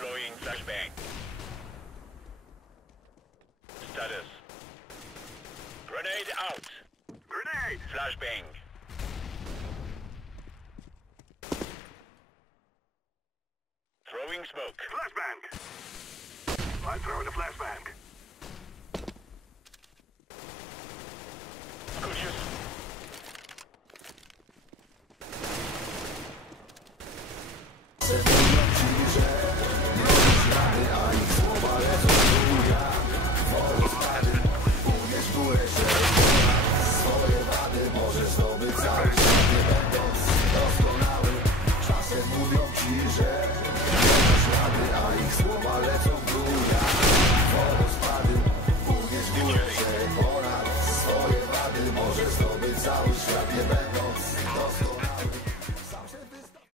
Deploying flashbang. Status. Grenade out. Grenade! Flashbang. Throwing smoke. Flashbang! I'm throwing a flashbang. Cautious. Thank you. o que eu quiser.